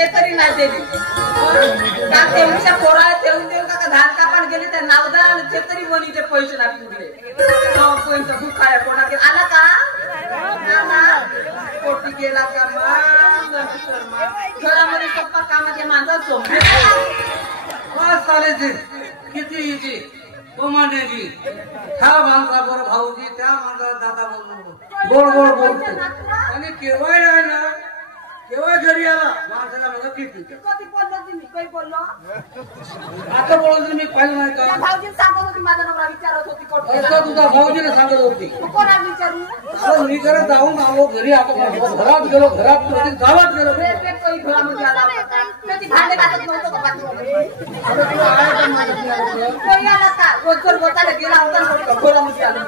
ते तरी नाही दिली का तेवढ्या पोरा ठेवून देऊ का धान कापान गेले त्या नावदाराने ते तरी मनीचे पैसे नाही पुरले कोणतं दुखाय कोणा आला का कोटी गेला का घरामध्ये पप्पा कामाचे माणसं सोडले चालेल किती इजी कोमानेजी ह्या माणसा बरं भाऊजी त्या माणसाला दादा बोलून गोड गोड बोलते आणि केव्हा आहे ना केव्हा घरी आला माणसाला मला किती कधी बोललो तुम्ही काही बोललो आता बोलतो मी पाहिलं नाही का भाऊजी सांगत होती माझा नवरा विचारत होती असं तुझा भाऊजीने सांगत होती कोणा विचारू मी जरा जाऊन आलो घरी आता घरात गेलो घरात गावात गेलो काही घरामध्ये आला त्याची भांडे घालत नव्हतं का काही आला का रोजवर बोचायला गेला होता घरामध्ये आलो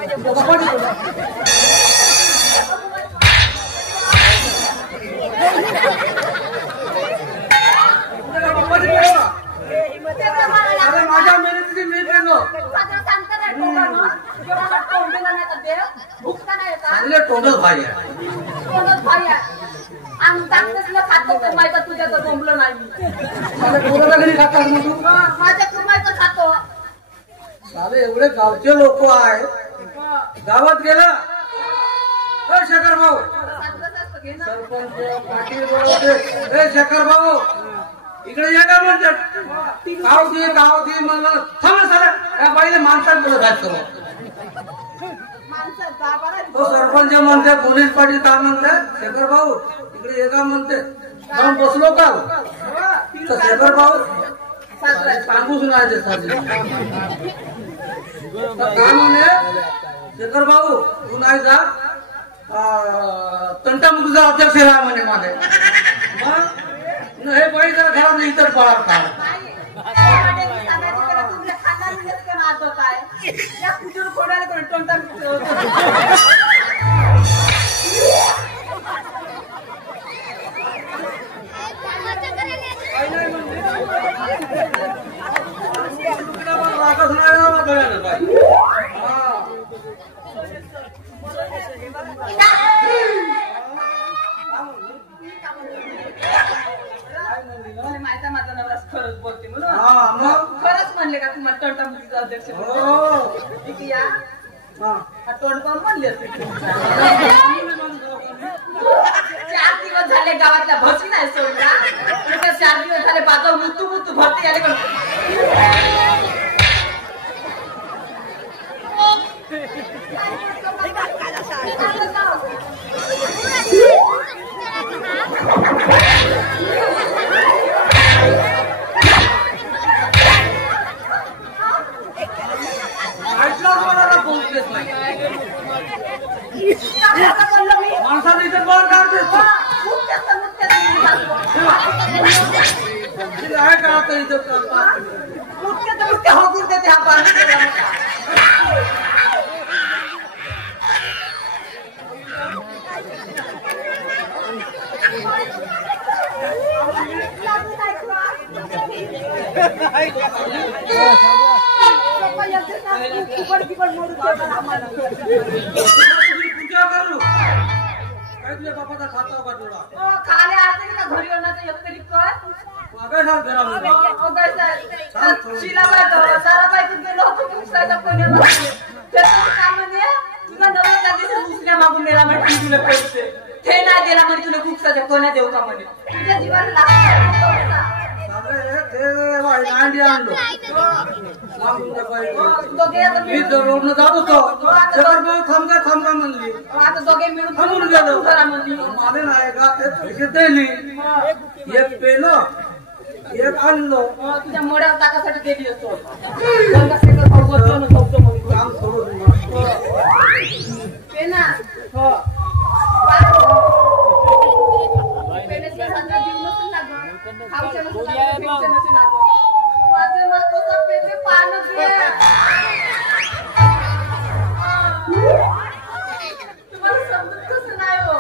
अरे माझ्या मेहनतीची मी पेलो टोंडच भाई तुझ्या तर जमलं नाही घरी खातात ना तू माझ्या कमाईचं खातो साले एवढे गावचे लोक आहे गावात गेला शेखर भाऊ सरपंच पाटील शेखर भाऊ इकडे ये का म्हणतात गाव दे म्हणलं थांब सर त्या बाईले माणसात बोलत आहेत सर्व तो सरपंच म्हणते पोलीस पाटील का म्हणतात शेखर भाऊ इकडे ये का म्हणते जाऊन बसलो का तर शेखर भाऊ सांगूच नाही का म्हणे शेखर भाऊ तू नाही जा तंटामुखीचा अध्यक्ष राहा म्हणे माझे हे बाई जरा घरात इतर पळा काय माझा नवरा खरंच बोलते म्हणून खरंच म्हणले का तुम्हाला तंटामुखीचा अध्यक्ष या तोंडपण म्हणले 4 दिवस झाले गावातल्या भरती नाही सोडला 4 दिवस झाले बाजाव मुतू मुतू भरती आले माणसाला इथे बळ काढतेस आहे का आता इथं हकून देते हा पाणी पूजा करू काय तुझ्या बापाचा खाता का थोडा खाले आते का घरी येण्याचं एक तरी कर मागे सांग शिला सारा बायकून गेलो होतो पुसायचा कोणी काम म्हणे तुला नवऱ्याच्या दिवशी दुसऱ्या मागून नेला म्हणजे तुला पैसे ते नाही दिला म्हणजे तुला खुपसाच्या कोण्या देऊ का म्हणे तुझ्या जीवाला रोडनं जात होतो थांबका म्हणली आता दोघे मिळून थांबून गेलो घरामध्ये मला नाही का ते पैसे दिली एक पेलो एक आणलो तुझ्या मोड्या टाकासाठी दिली असतो काम सोडून पेना तुम्हाला समजत कसं नाही हो